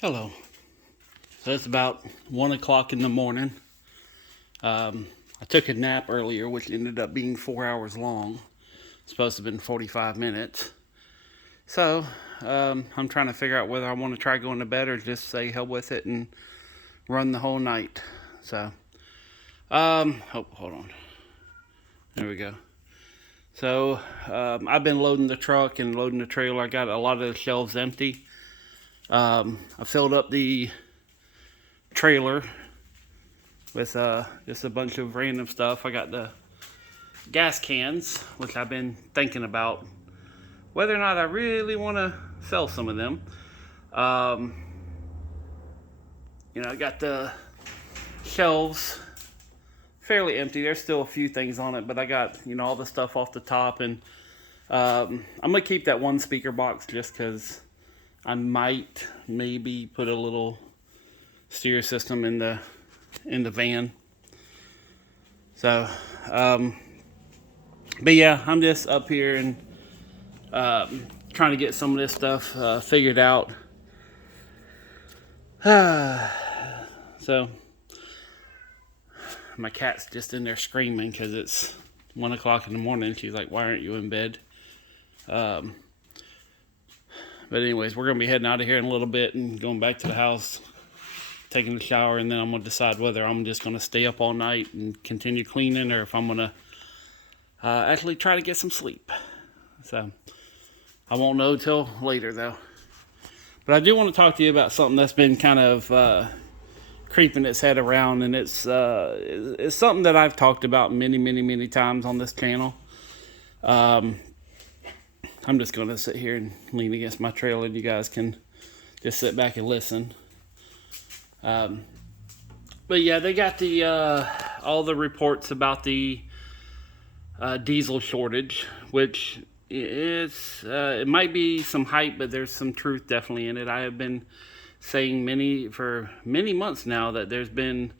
Hello. So it's about 1 o'clock in the morning. I took a nap earlier, which ended up being 4 hours long. It's supposed to have been 45 minutes. So I'm trying to figure out whether I want to try going to bed or just say hell with it and run the whole night. So, hold on. There we go. So I've been loading the truck and loading the trailer. I got a lot of the shelves empty. I filled up the trailer with just a bunch of random stuff. I got the gas cans, which I've been thinking about whether or not I really want to sell some of them. I got the shelves fairly empty. There's still a few things on it, but I got all the stuff off the top, and I'm gonna keep that one speaker box just because I might maybe put a little stereo system in the van. So, but yeah, I'm just up here and trying to get some of this stuff figured out. So, my cat's just in there screaming because it's 1 o'clock in the morning. She's like, "Why aren't you in bed?" But anyways, we're gonna be heading out of here in a little bit and going back to the house, taking a shower, and then I'm gonna decide whether I'm just gonna stay up all night and continue cleaning, or if I'm gonna actually try to get some sleep. So I won't know till later though. But I do want to talk to you about something that's been kind of creeping its head around, and it's something that I've talked about many times on this channel. I'm just going to sit here and lean against my trailer, and you guys can just sit back and listen. But yeah, they got the all the reports about the diesel shortage, which is it might be some hype, but there's some truth definitely in it. I have been saying for many months now that there's been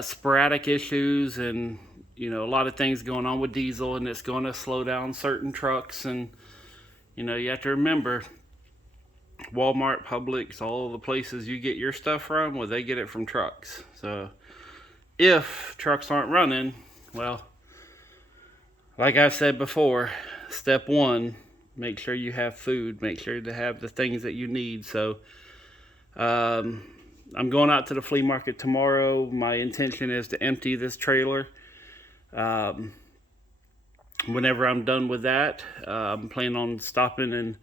sporadic issues and a lot of things going on with diesel, and it's going to slow down certain trucks. And you have to remember, Walmart, Publix, all the places you get your stuff from, well, they get it from trucks. So if trucks aren't running, well, like I've said before, step one, make sure you have food, make sure to have the things that you need. So I'm going out to the flea market tomorrow. My intention is to empty this trailer. Whenever I'm done with that, I'm planning on stopping, and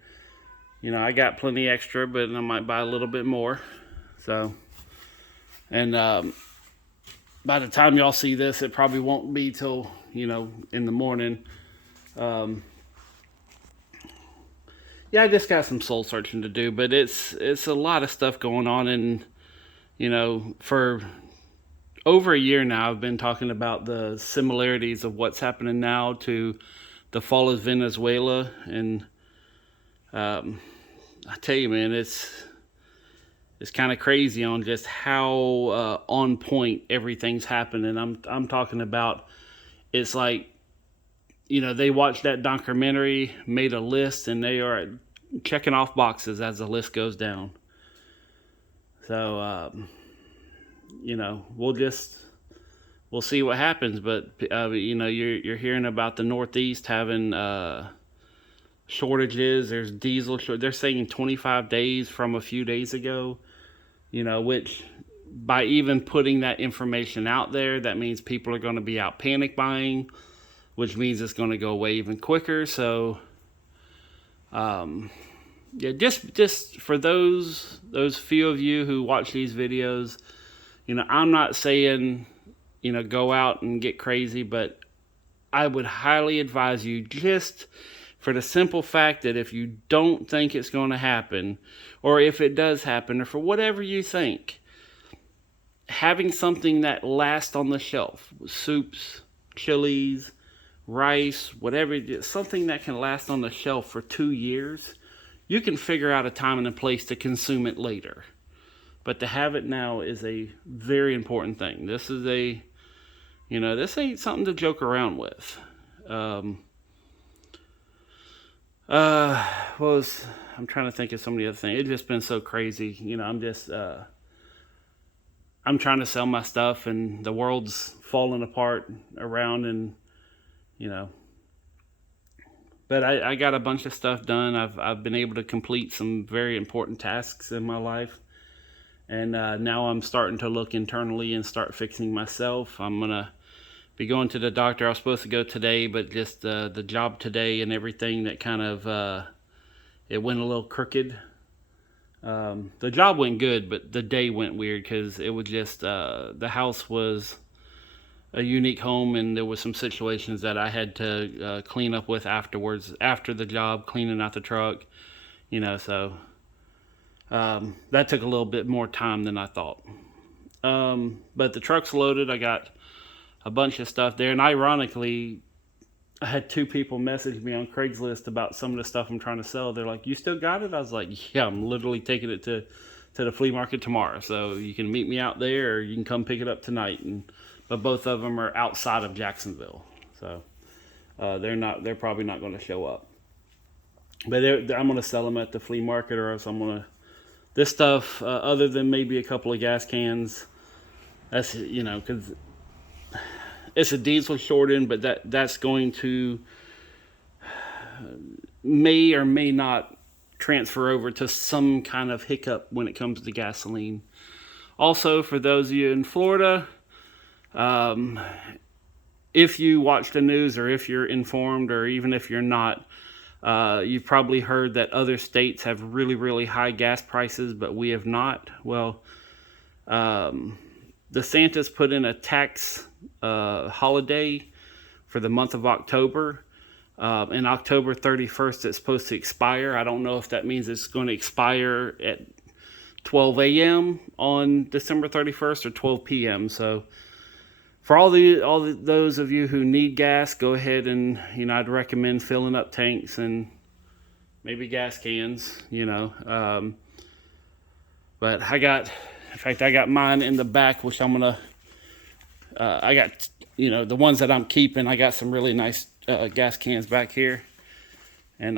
I got plenty extra, but I might buy a little bit more. So, and by the time y'all see this, it probably won't be till in the morning. Yeah, I just got some soul searching to do, but it's a lot of stuff going on, and for over a year now, I've been talking about the similarities of what's happening now to the fall of Venezuela. And I tell you, man, it's kind of crazy on just how on point everything's happening. I'm talking about, it's like, they watched that documentary, made a list, and they are checking off boxes as the list goes down. So we'll see what happens. But you're hearing about the Northeast having shortages. There's diesel they're saying 25 days from a few days ago, which, by even putting that information out there, that means people are going to be out panic buying, which means it's going to go away even quicker. So yeah, just for those few of you who watch these videos, I'm not saying, go out and get crazy, but I would highly advise you, just for the simple fact that if you don't think it's going to happen, or if it does happen, or for whatever you think, having something that lasts on the shelf, soups, chilies, rice, whatever, something that can last on the shelf for 2 years, you can figure out a time and a place to consume it later. But to have it now is a very important thing. This is this ain't something to joke around with. I'm trying to think of some of the other things. It's just been so crazy. I'm trying to sell my stuff, and the world's falling apart around, and you know. But I got a bunch of stuff done. I've been able to complete some very important tasks in my life, and now I'm starting to look internally and start fixing myself. I'm gonna be going to the doctor. I was supposed to go today, but just the job today and everything that kind of it went a little crooked. The job went good, but the day went weird because it was just the house was a unique home, and there was some situations that I had to clean up with afterwards, after the job, cleaning out the truck, so that took a little bit more time than I thought. But the truck's loaded. I got a bunch of stuff there, and ironically, I had 2 people message me on Craigslist about some of the stuff I'm trying to sell. They're like, "You still got it?" I was like, "Yeah, I'm literally taking it to the flea market tomorrow. So you can meet me out there, or you can come pick it up tonight." But both of them are outside of Jacksonville, so they're probably not going to show up. But I'm going to sell them at the flea market, or else I'm going to. This stuff, other than maybe a couple of gas cans, that's because it's a diesel shortage, but that's going to may or may not transfer over to some kind of hiccup when it comes to gasoline. Also, for those of you in Florida, if you watch the news, or if you're informed, or even if you're not, you've probably heard that other states have really, really high gas prices, but we have not. Well, DeSantis put in a tax holiday for the month of October. And October 31st, it's supposed to expire. I don't know if that means it's going to expire at 12 a.m. on December 31st or 12 p.m. So for all those of you who need gas, go ahead and, I'd recommend filling up tanks and maybe gas cans, But I got mine in the back, which I'm going to, I got, the ones that I'm keeping, I got some really nice gas cans back here. And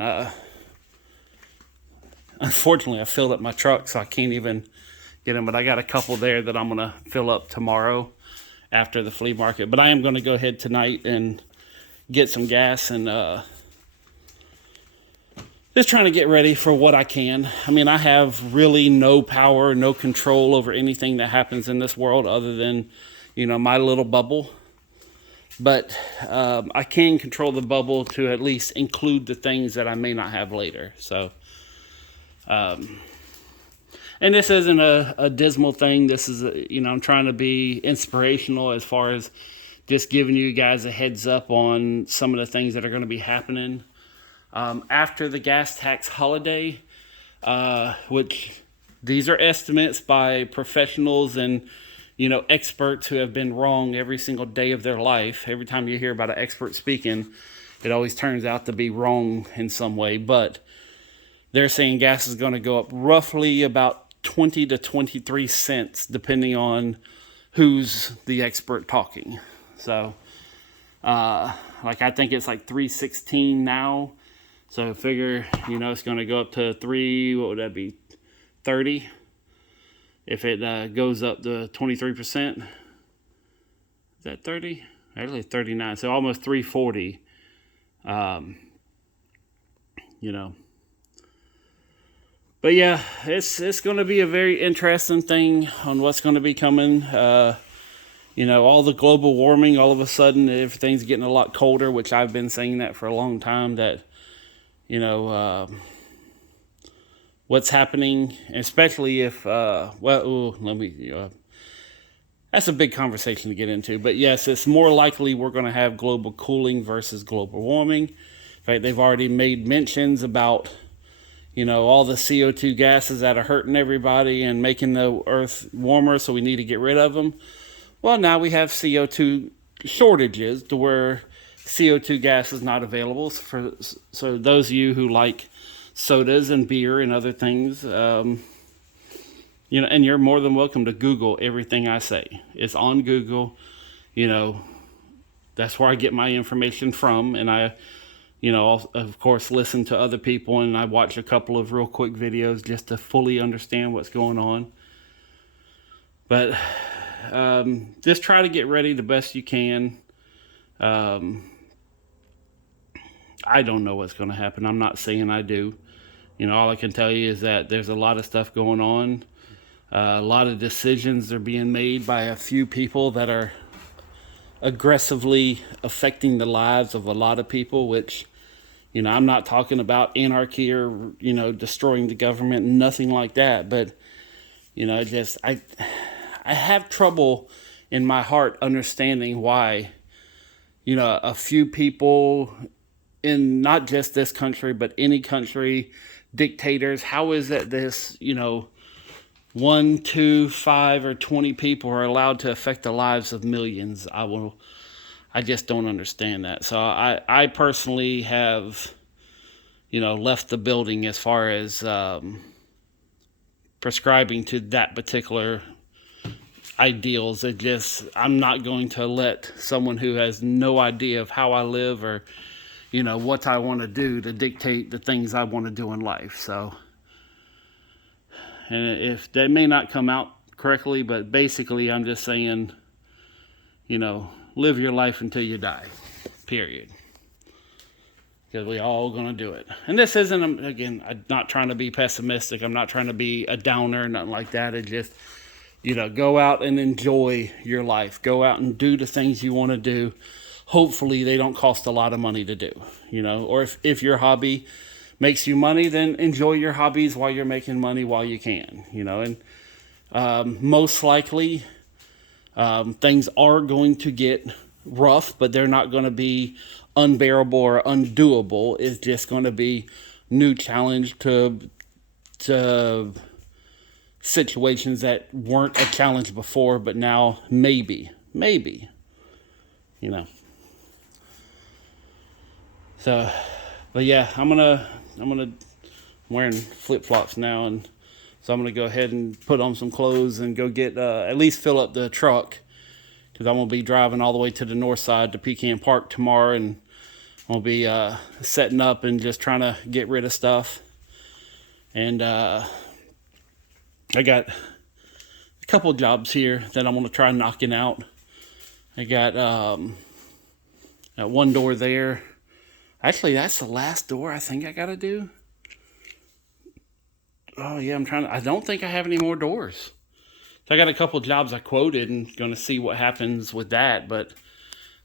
unfortunately, I filled up my truck, so I can't even get them. But I got a couple there that I'm going to fill up tomorrow after the flea market. But I am going to go ahead tonight and get some gas, and just trying to get ready for what I can. I mean, I have really no power, no control over anything that happens in this world other than, my little bubble. But I can control the bubble to at least include the things that I may not have later. So, and this isn't a dismal thing. This is, I'm trying to be inspirational as far as just giving you guys a heads up on some of the things that are going to be happening after the gas tax holiday, which these are estimates by professionals and experts who have been wrong every single day of their life. Every time you hear about an expert speaking, it always turns out to be wrong in some way. But they're saying gas is going to go up roughly about 20 to 23 cents, depending on who's the expert talking. So, I think it's like 3.16 now. So figure, it's going to go up to what would that be? 30. If it goes up to 23%, is that 30? Actually 39, so almost 340. But yeah, it's going to be a very interesting thing on what's going to be coming. All the global warming, all of a sudden everything's getting a lot colder, which I've been saying that for a long time, that, what's happening, especially if, that's a big conversation to get into. But yes, it's more likely we're going to have global cooling versus global warming. In fact, they've already made mentions about, all the CO2 gases that are hurting everybody and making the earth warmer, so we need to get rid of them. Well, now we have CO2 shortages to where CO2 gas is not available. So those of you who like sodas and beer and other things, and you're more than welcome to Google everything I say. It's on Google. That's where I get my information from, and you know, of course, listen to other people, and I watch a couple of real quick videos just to fully understand what's going on. But just try to get ready the best you can. Um, I don't know what's going to happen. I'm not saying I do. You know, all I can tell you is that there's a lot of stuff going on. A lot of decisions are being made by a few people that are aggressively affecting the lives of a lot of people, which, you know, I'm not talking about anarchy or, you know, destroying the government, nothing like that. But, you know, I have trouble in my heart understanding why, you know, a few people in not just this country, but any country, dictators, how is it this, you know, 1, 2, 5, or 20 people are allowed to affect the lives of millions? I just don't understand that. So I personally have, you know, left the building as far as prescribing to that particular ideals. I'm not going to let someone who has no idea of how I live or, you know, what I want to do to dictate the things I want to do in life. So, and if that may not come out correctly, but basically I'm just saying, you know, live your life until you die, period. Because we all going to do it. And this isn't, again, I'm not trying to be pessimistic. I'm not trying to be a downer, nothing like that. It just, you know, go out and enjoy your life. Go out and do the things you want to do. Hopefully they don't cost a lot of money to do, you know. Or if your hobby makes you money, then enjoy your hobbies while you're making money while you can, you know. And most likely things are going to get rough, but they're not going to be unbearable or undoable. It's just going to be new challenge to situations that weren't a challenge before, but now maybe, you know. So, but yeah, I'm wearing flip-flops now, and so I'm gonna go ahead and put on some clothes and go get at least fill up the truck, because I'm gonna be driving all the way to the north side to Pecan Park tomorrow, and I'll be setting up and just trying to get rid of stuff. And I got a couple jobs here that I'm gonna try knocking out. I got that one door there. Actually, that's the last door I think I gotta do. Oh yeah, I don't think I have any more doors. So I got a couple jobs I quoted and gonna see what happens with that. But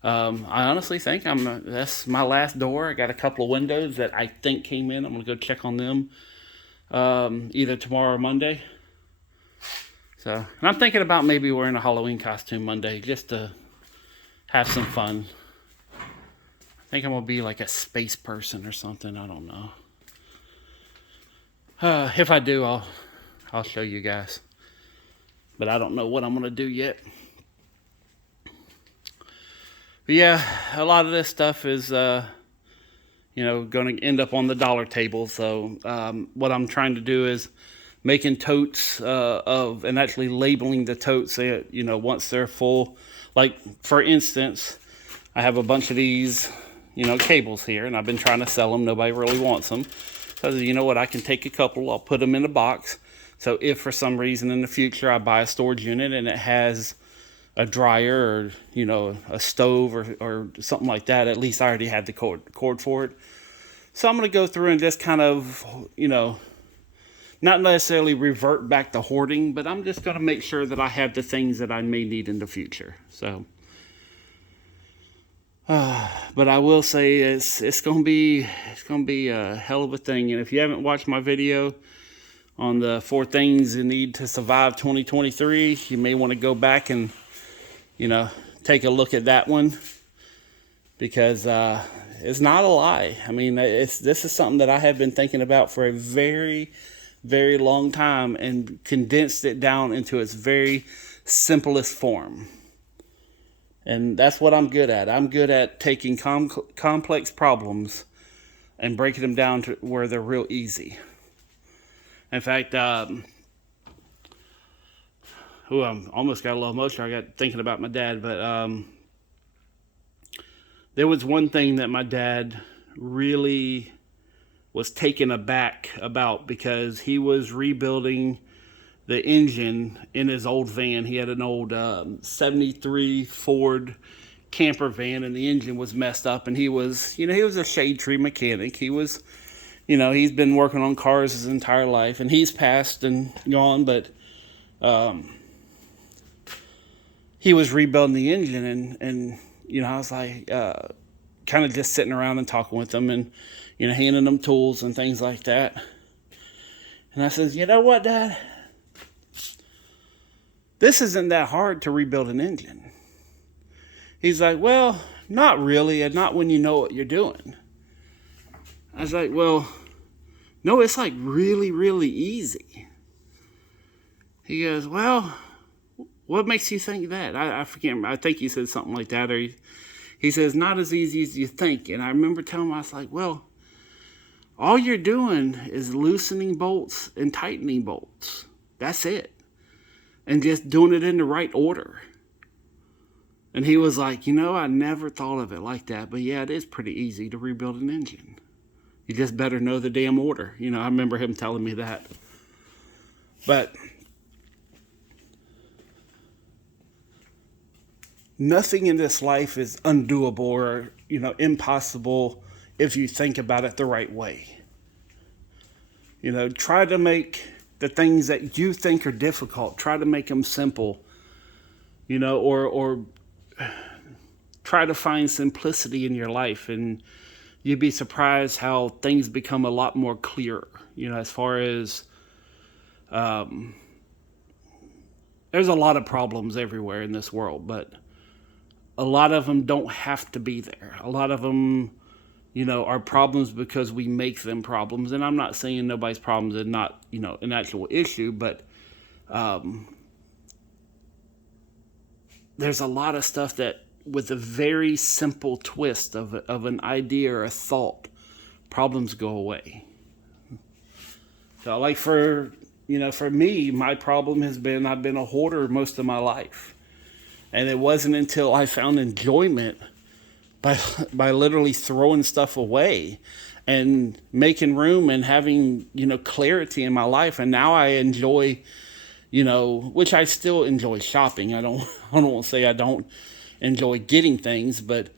I honestly think that's my last door. I got a couple of windows that I think came in. I'm gonna go check on them either tomorrow or Monday. So, and I'm thinking about maybe wearing a Halloween costume Monday just to have some fun. I think I'm gonna be like a space person or something. I don't know. If I do, I'll show you guys. But I don't know what I'm gonna do yet. But yeah, a lot of this stuff is you know, going to end up on the dollar table. So what I'm trying to do is making totes and actually labeling the totes, you know, once they're full. Like, for instance, I have a bunch of these, you know, cables here, and I've been trying to sell them. Nobody really wants them. So, you know what, I can take a couple, I'll put them in a box. So if for some reason in the future I buy a storage unit and it has a dryer or, you know, a stove or something like that, at least I already had the cord for it. So I'm going to go through and just kind of, you know, not necessarily revert back to hoarding, but I'm just going to make sure that I have the things that I may need in the future. So, but I will say it's going to be a hell of a thing. And if you haven't watched my video on the 4 things you need to survive 2023, you may want to go back and, you know, take a look at that one, because it's not a lie. I mean, this is something that I have been thinking about for a very, very long time and condensed it down into its very simplest form. And that's what I'm good at. I'm good at taking complex problems and breaking them down to where they're real easy. In fact, I almost got a little emotional. I got thinking about my dad, but there was one thing that my dad really was taken aback about, because he was rebuilding the engine in his old van. He had an old 73 Ford camper van, and the engine was messed up, and he was a shade tree mechanic. He was, he's been working on cars his entire life, and he's passed and gone, but he was rebuilding the engine, and I was like, kind of just sitting around and talking with them, and handing them tools and things like that. And I says, you know what, Dad? This isn't that hard to rebuild an engine. He's like, well, not really, and not when you know what you're doing. I was like, well, no, it's like really, really easy. He goes, well, what makes you think that? I forget. I think he said something like that, or he says, not as easy as you think. And I remember telling him, I was like, well, all you're doing is loosening bolts and tightening bolts. That's it. And just doing it in the right order. And he was like, I never thought of it like that. But yeah, it is pretty easy to rebuild an engine. You just better know the damn order. I remember him telling me that. But nothing in this life is undoable or, impossible if you think about it the right way. Try to make the things that you think are difficult, try to make them simple, or try to find simplicity in your life, and you'd be surprised how things become a lot more clear, as far as there's a lot of problems everywhere in this world, but a lot of them don't have to be there. A lot of them, are problems because we make them problems. And I'm not saying nobody's problems are not, an actual issue, but there's a lot of stuff that, with a very simple twist of an idea or a thought, problems go away. So, like for me, my problem has been I've been a hoarder most of my life. And it wasn't until I found enjoyment by literally throwing stuff away and making room and having, clarity in my life. And now I enjoy, which I still enjoy shopping. I don't want to say I don't enjoy getting things, but,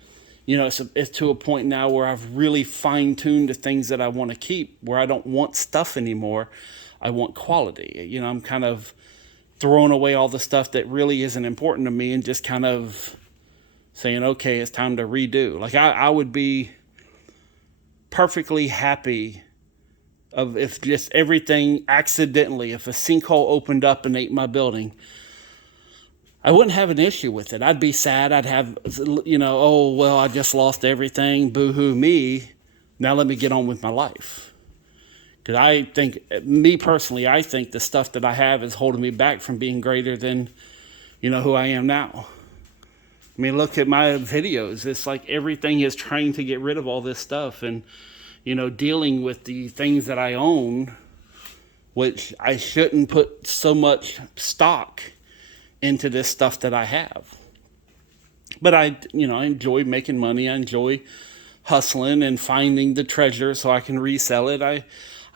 it's to a point now where I've really fine-tuned the things that I want to keep, where I don't want stuff anymore. I want quality. I'm kind of throwing away all the stuff that really isn't important to me and just kind of saying, okay, it's time to redo. Like I would be perfectly happy if just everything accidentally, if a sinkhole opened up and ate my building, I wouldn't have an issue with it. I'd be sad. I'd have, oh, well, I just lost everything. Boo-hoo me. Now let me get on with my life. Because I think, me personally, I think the stuff that I have is holding me back from being greater than, who I am now. I mean, look at my videos. It's like everything is trying to get rid of all this stuff and, dealing with the things that I own, which I shouldn't put so much stock into this stuff that I have. But I enjoy making money. I enjoy hustling and finding the treasure so I can resell it.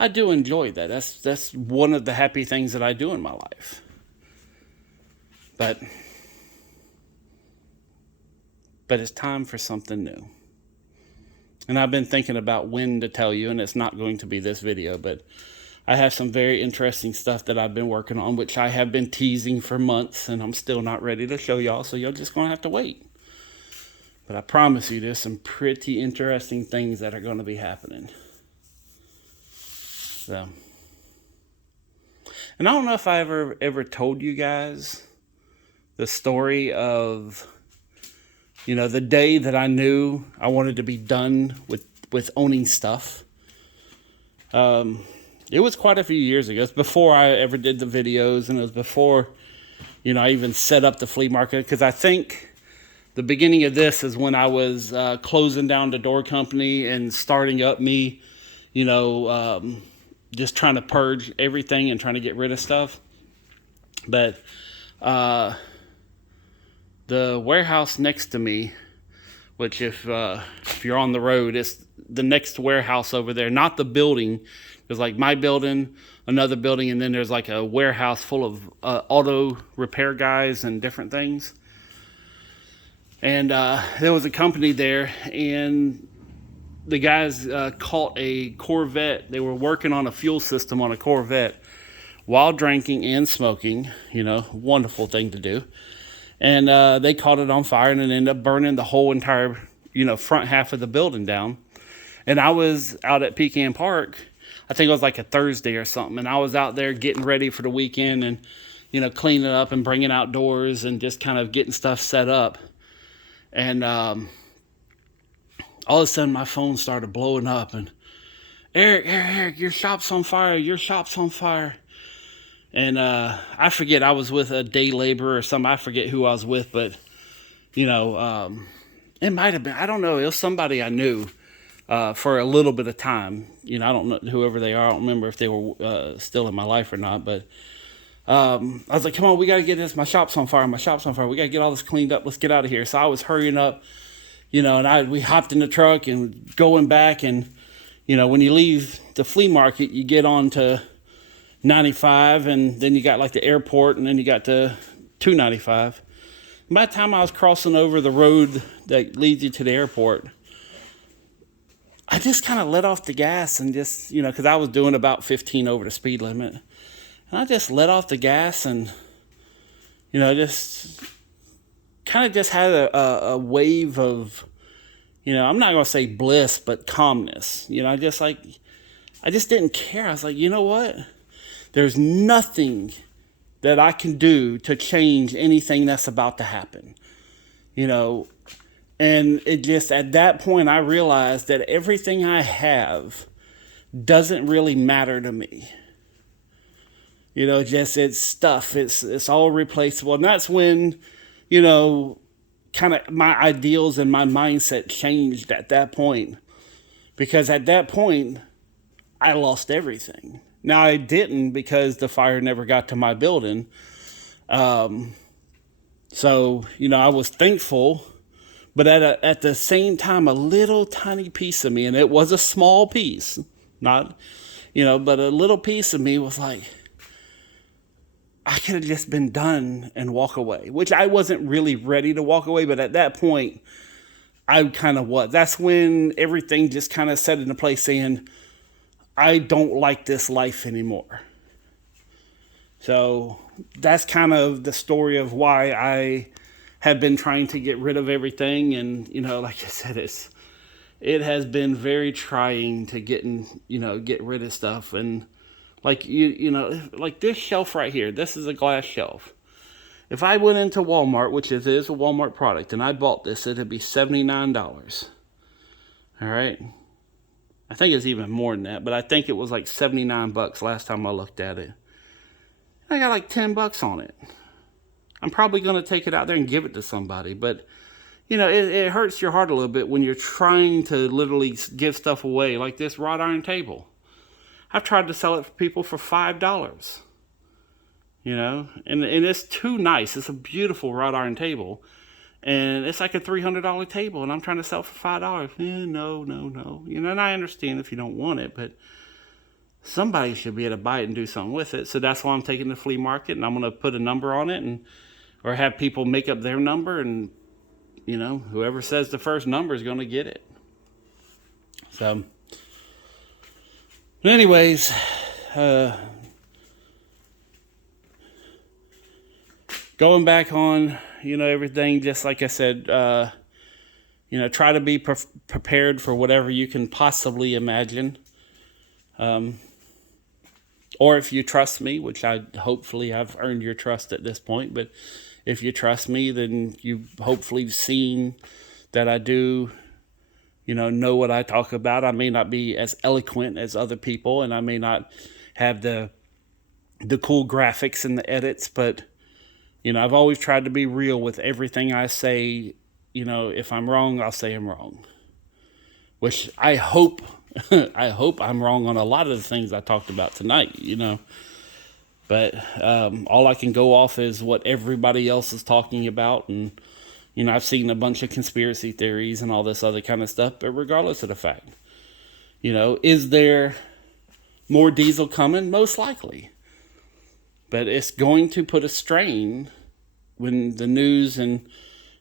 I do enjoy that. That's one of the happy things that I do in my life. But it's time for something new. And I've been thinking about when to tell you, and it's not going to be this video, but I have some very interesting stuff that I've been working on, which I have been teasing for months, and I'm still not ready to show y'all, so you're just going to have to wait. But I promise you, there's some pretty interesting things that are going to be happening. So, and I don't know if I ever told you guys the story of, the day that I knew I wanted to be done with owning stuff. It was quite a few years ago. It was before I ever did the videos, and it was before, I even set up the flea market, because I think the beginning of this is when I was closing down the door company and starting up me, just trying to purge everything and trying to get rid of stuff. But the warehouse next to me, which if you're on the road, it's the next warehouse over there, not the building. There's like my building, another building, and then there's like a warehouse full of auto repair guys and different things. And there was a company there, and the guys caught a Corvette. They were working on a fuel system on a Corvette while drinking and smoking. Wonderful thing to do. And they caught it on fire, and it ended up burning the whole entire, front half of the building down. And I was out at Pecan Park, I think it was like a Thursday or something, and I was out there getting ready for the weekend and, cleaning up and bringing outdoors and just kind of getting stuff set up. And all of a sudden my phone started blowing up, and Eric, your shop's on fire, And I forget, I was with a day laborer or something. I forget who I was with, but, it might have been, I don't know, it was somebody I knew for a little bit of time. I don't know whoever they are. I don't remember if they were still in my life or not, but I was like, come on, we got to get this. My shop's on fire. We got to get all this cleaned up. Let's get out of here. So I was hurrying up, and we hopped in the truck and going back. And, when you leave the flea market, you get on to 95, and then you got like the airport, and then you got to 295. By the time I was crossing over the road that leads you to the airport, I just kind of let off the gas and just, because I was doing about 15 over the speed limit. And I just let off the gas and, just kind of just had a wave of, I'm not going to say bliss, but calmness. I just didn't care. I was like, you know what? There's nothing that I can do to change anything that's about to happen. And it just, at that point, I realized that everything I have doesn't really matter to me. It's stuff. It's all replaceable. And that's when, kind of my ideals and my mindset changed at that point. Because at that point, I lost everything. Now, I didn't, because the fire never got to my building. So, I was thankful. But at the same time, a little tiny piece of me, and it was a small piece, not, but a little piece of me was like, I could have just been done and walk away, which I wasn't really ready to walk away. But at that point, I kind of was. That's when everything just kind of set into place, saying, I don't like this life anymore. So that's kind of the story of why I have been trying to get rid of everything. And, like I said, it has been very trying to get rid of stuff. And like, like this shelf right here, this is a glass shelf. If I went into Walmart, which is a Walmart product, and I bought this, it'd be $79. All right. I think it's even more than that, but I think it was like $79 last time I looked at it. I got like $10 on it. I'm probably going to take it out there and give it to somebody, but it hurts your heart a little bit when you're trying to literally give stuff away, like this wrought iron table. I've tried to sell it for people for $5, and it's too nice. It's a beautiful wrought iron table, and it's like a $300 table, and I'm trying to sell it for $5. No. And I understand if you don't want it, but somebody should be able to buy it and do something with it. So that's why I'm taking the flea market, and I'm going to put a number on it, or have people make up their number, and whoever says the first number is going to get it. So, but anyways, going back on, everything, just like I said, try to be prepared for whatever you can possibly imagine. Or if you trust me, which hopefully I've earned your trust at this point, but if you trust me, then you've hopefully seen that I do, know what I talk about. I may not be as eloquent as other people, and I may not have the cool graphics and the edits, but, I've always tried to be real with everything I say. If I'm wrong, I'll say I'm wrong, which I hope I'm wrong on a lot of the things I talked about tonight, but all I can go off is what everybody else is talking about. And, I've seen a bunch of conspiracy theories and all this other kind of stuff, but regardless of the fact, You know, is there more diesel coming? Most likely. But it's going to put a strain when the news and,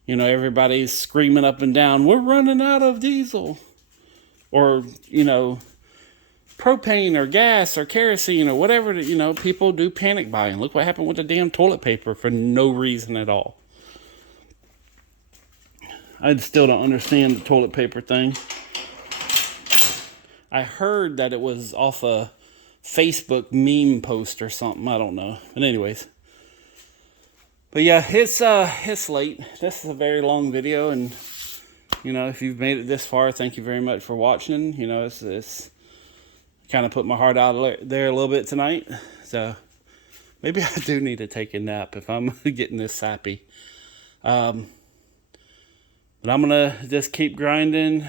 you know, everybody's screaming up and down, we're running out of diesel. Or, you know, propane or gas or kerosene or whatever, you know, people do panic buying. Look what happened with the damn toilet paper for no reason at all. I still don't understand the toilet paper thing. I heard that it was off a Facebook meme post or something. I don't know. But anyways. But yeah, it's late. This is a very long video, and you know, if you've made it this far, thank you very much for watching. You know, it's kind of put my heart out there a little bit tonight. So maybe I do need to take a nap if I'm getting this sappy. But I'm gonna just keep grinding,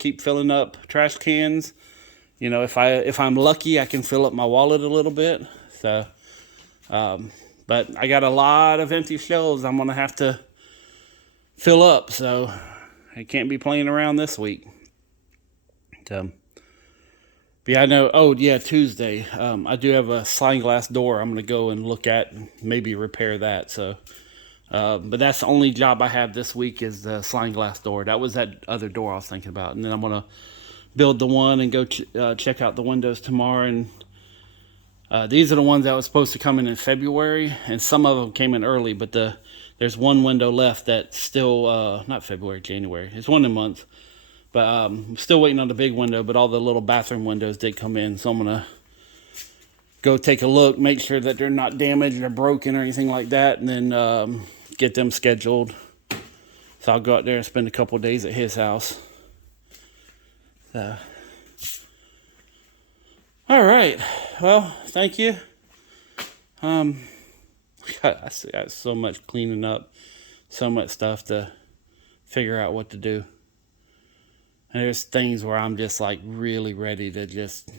keep filling up trash cans. You know, if I'm lucky, I can fill up my wallet a little bit. So, but I got a lot of empty shelves I'm gonna have to fill up. So I can't be playing around this week. So, but yeah, I know. Oh yeah, Tuesday. I do have a sliding glass door. I'm gonna go and look at, and maybe repair that. So. But that's the only job I have this week is the sliding glass door. That was that other door I was thinking about. And then I'm going to build the one and go check out the windows tomorrow. And these are the ones that was supposed to come in February. And some of them came in early. But there's one window left that's still, not February, January. It's one of the months. But I'm still waiting on the big window. But all the little bathroom windows did come in. So I'm going to go take a look, make sure that they're not damaged or broken or anything like that. And then get them scheduled. So I'll go out there and spend a couple of days at his house. All right. Well, thank you. I got so much cleaning up, so much stuff to figure out what to do. And there's things where I'm just like really ready to just,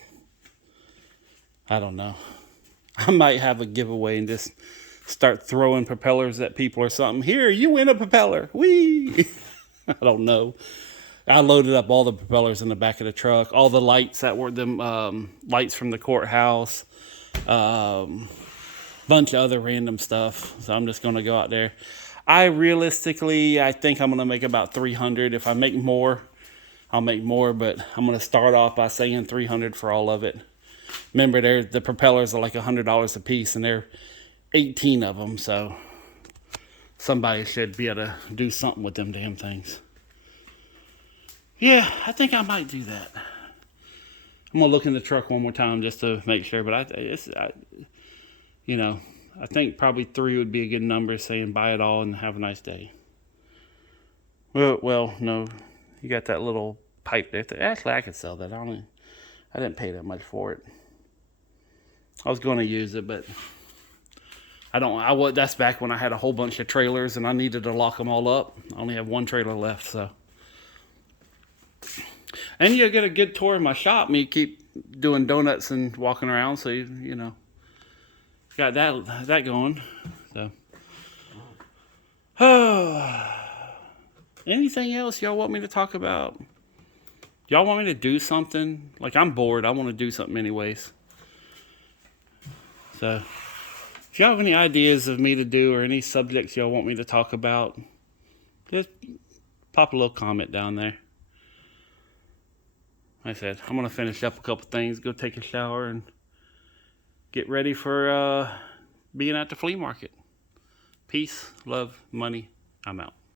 I don't know. I might have a giveaway and just start throwing propellers at people or something. Here, you win a propeller. Whee! I don't know. I loaded up all the propellers in the back of the truck, all the lights that were them lights from the courthouse, bunch of other random stuff. So I'm just going to go out there. I think I'm going to make about 300. If I make more, I'll make more, but I'm going to start off by saying 300 for all of it. Remember, the propellers are like $100 a piece, and they're 18 of them, so somebody should be able to do something with them damn things. Yeah, I think I might do that. I'm gonna look in the truck one more time just to make sure, but I think probably 3 would be a good number, saying buy it all and have a nice day. Well, no, you got that little pipe there. Actually, I could sell that. I didn't pay that much for it. I was going to use it, but that's back when I had a whole bunch of trailers and I needed to lock them all up. I only have one trailer left, so. And you get a good tour of my shop. Me keep doing donuts and walking around, so you know, got that going. So. Anything else y'all want me to talk about? Y'all want me to do something? Like, I'm bored. I want to do something anyways. So. If y'all have any ideas of me to do or any subjects y'all want me to talk about, just pop a little comment down there. Like I said, I'm going to finish up a couple things, go take a shower, and get ready for being at the flea market. Peace, love, money. I'm out.